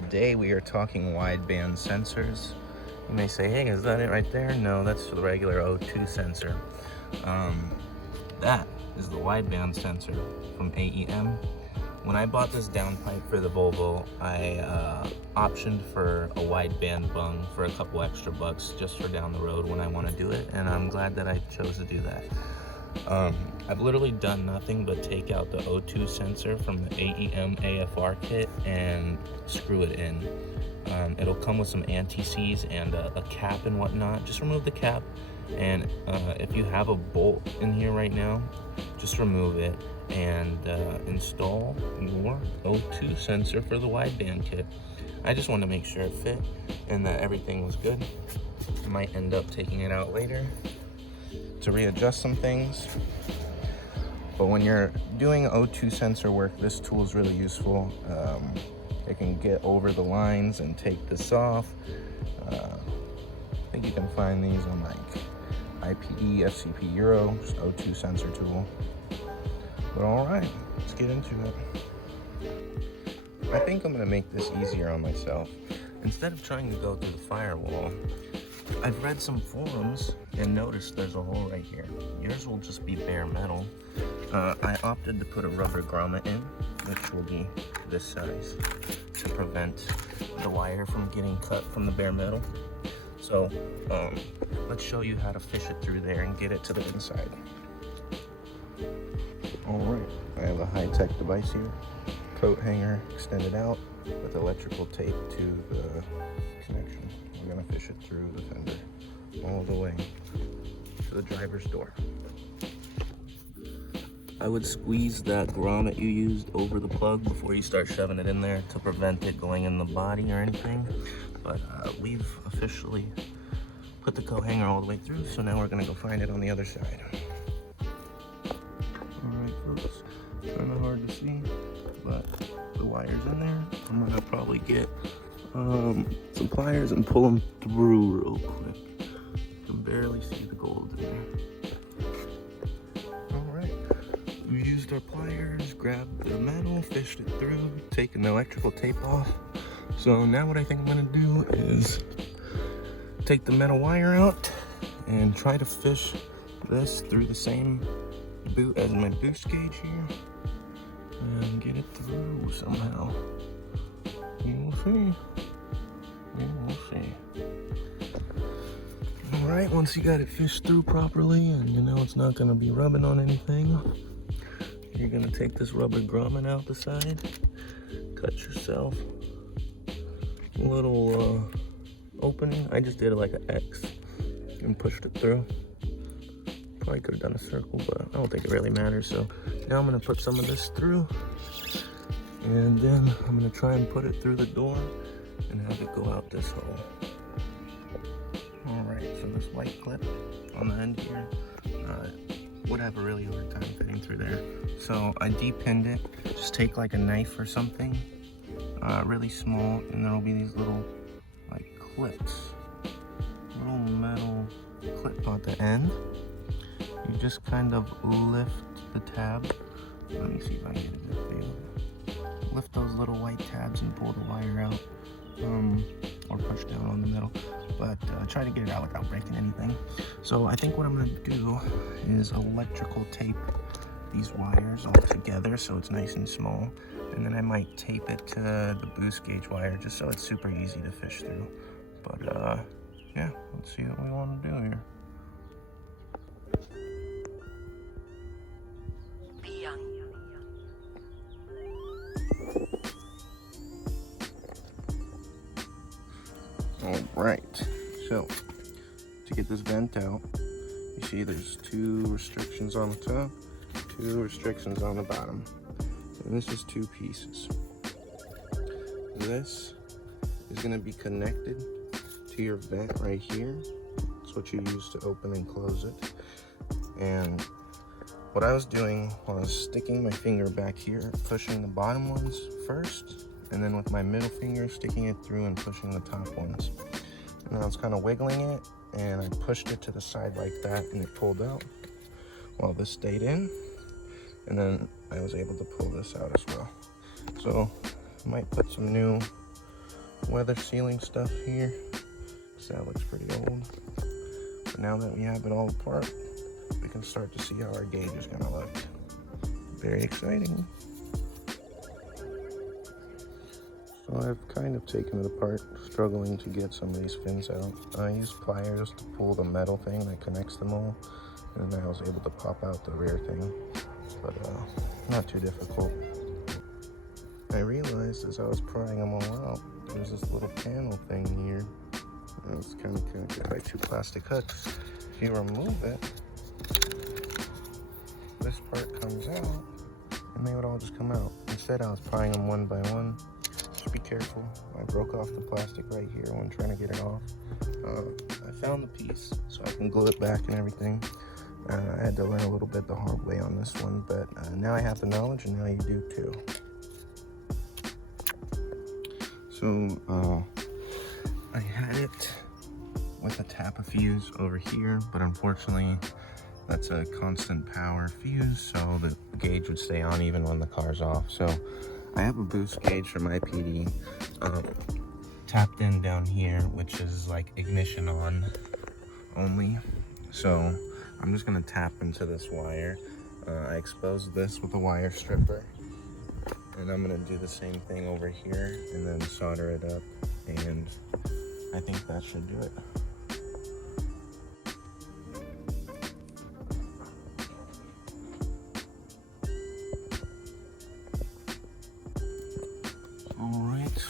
Today we are talking wideband sensors. You may say, hey, is that it right there? No, that's the regular O2 sensor. That is the wideband sensor from AEM. When I bought this downpipe for the Volvo, I optioned for a wideband bung for a couple extra bucks just for down the road when I want to do it, and I'm glad that I chose to do that. I've literally done nothing but take out the O2 sensor from the AEM A.F.R kit and screw it in. It'll come with some anti-seize and a cap and whatnot. Just remove the cap, and if you have a bolt in here right now, just remove it and install your O2 sensor for the wideband kit. I just wanted to make sure it fit and that everything was good. I might end up taking it out later to readjust some things. But when you're doing O2 sensor work, this tool is really useful. It can get over the lines and take this off. I think you can find these on like IPE, FCP Euro, just O2 sensor tool. But all right, let's get into it. I think I'm gonna make this easier on myself. Instead of trying to go through the firewall, I've read some forums and noticed there's a hole right here. Yours will just be bare metal. I opted to put a rubber grommet in, which will be this size, to prevent the wire from getting cut from the bare metal. So let's show you how to fish it through there and get it to the inside. All right, I have a high-tech device here. Coat hanger extended out with electrical tape to the connection. We're gonna fish it through the fender all the way to the driver's door. I would squeeze that grommet you used over the plug before you start shoving it in there to prevent it going in the body or anything. But we've officially put the coat hanger all the way through, so now we're gonna go find it on the other side. Alright folks, kinda hard to see, but the wire's in there. I'm gonna probably get some pliers and pull them through real quick. You can barely see the gold in there. Alright, we used our pliers, grabbed the metal, fished it through, taken the electrical tape off. So now what I think I'm gonna do is take the metal wire out and try to fish this through the same boot as my boost gauge here and get it through somehow. You will see. You will see. Alright, once you got it fished through properly and you know it's not going to be rubbing on anything, you're going to take this rubber grommet out the side, cut yourself a little opening. I just did it like an X and pushed it through. Probably could have done a circle, but I don't think it really matters. So now I'm going to put some of this through, and then I'm going to try and put it through the door and have it go out this hole. Alright, so this white clip on the end here would have a really hard time fitting through there. So I de-pinned it. Just take like a knife or something, really small, and there will be these little like clips, little metal clip at the end. You just kind of lift the tab. Let me see if I can get a good feel. Lift those little white tabs and pull the wire out, or push down on the metal. But try to get it out without breaking anything. So I think what I'm gonna do is electrical tape these wires all together so it's nice and small. And then I might tape it to the boost gauge wire just so it's super easy to fish through. But yeah, let's see what we want to do here. Alright, so to get this vent out, you see there's two restrictions on the top, two restrictions on the bottom. And this is two pieces. This is going to be connected to your vent right here. It's what you use to open and close it. And what I was doing was sticking my finger back here, pushing the bottom ones first, and then with my middle finger sticking it through and pushing the top ones. And I was kind of wiggling it, and I pushed it to the side like that, and it pulled out while this stayed in. And then I was able to pull this out as well. So I might put some new weather sealing stuff here, so that looks pretty old. But now that we have it all apart, we can start to see how our gauge is gonna look. Very exciting. So I've kind of taken it apart, struggling to get some of these fins out. I used pliers to pull the metal thing that connects them all, and then I was able to pop out the rear thing, but not too difficult. I realized as I was prying them all out, there's this little panel thing here. And it's kind of connected by 2 plastic hooks. If you remove it, this part comes out, and they would all just come out. Instead, I was prying them one by one. Just be careful. I broke off the plastic right here when trying to get it off. I found the piece, so I can glue it back and everything. I had to learn a little bit the hard way on this one, but now I have the knowledge, and now you do too. So I had it with a Tappa fuse over here, but unfortunately that's a constant power fuse, so the gauge would stay on even when the car's off. So I have a boost gauge from my PD tapped in down here, which is like ignition on only. So I'm just gonna tap into this wire. I exposed this with a wire stripper, and I'm gonna do the same thing over here and then solder it up, and I think that should do it. All right,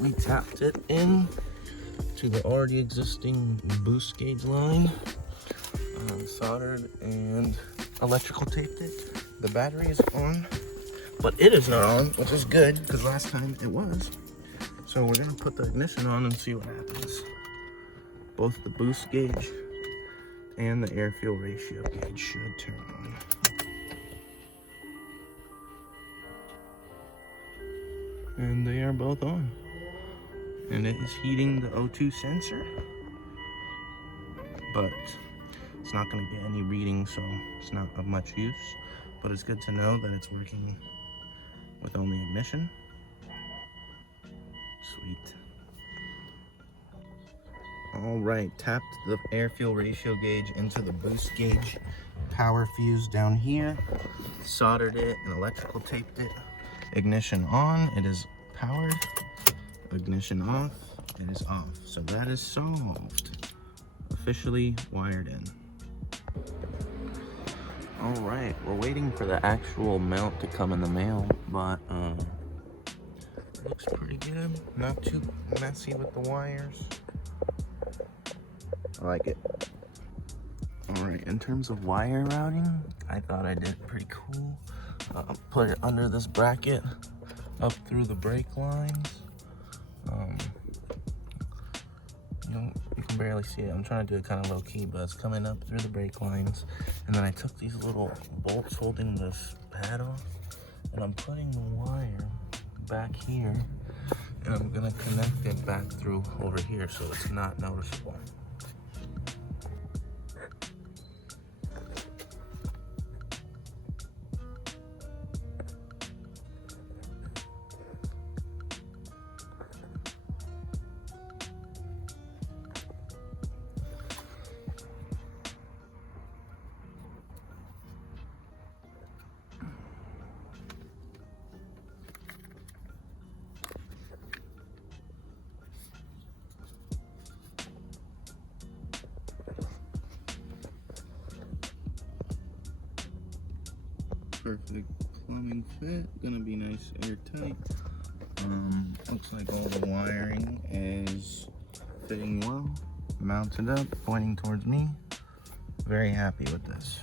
we tapped it in to the already existing boost gauge line, soldered and electrical taped it. The battery is on, but it is not on, which is good because last time it was. So we're gonna put the ignition on and see what happens. Both the boost gauge and the air fuel ratio gauge should turn on. And they are both on. And it is heating the O2 sensor, but it's not gonna get any reading, so it's not of much use. But it's good to know that it's working with only ignition. Sweet. All right, tapped the air fuel ratio gauge into the boost gauge power fuse down here, soldered it and electrical taped it. Ignition on, it is powered. Ignition off, it is off. So that is solved. Officially wired in. All right, we're waiting for the actual mount to come in the mail, but looks pretty good. Not too messy with the wires. I like it. All right, in terms of wire routing, I thought I did pretty cool. Put it under this bracket, up through the brake lines. You can barely see it. I'm trying to do it kind of low key, but it's coming up through the brake lines. And then I took these little bolts holding this pad off, and I'm putting the wire back here, and I'm gonna connect it back through over here so it's not noticeable. Perfect plumbing fit, gonna be nice airtight. Looks like all the wiring is fitting well, mounted up, pointing towards me. Very happy with this.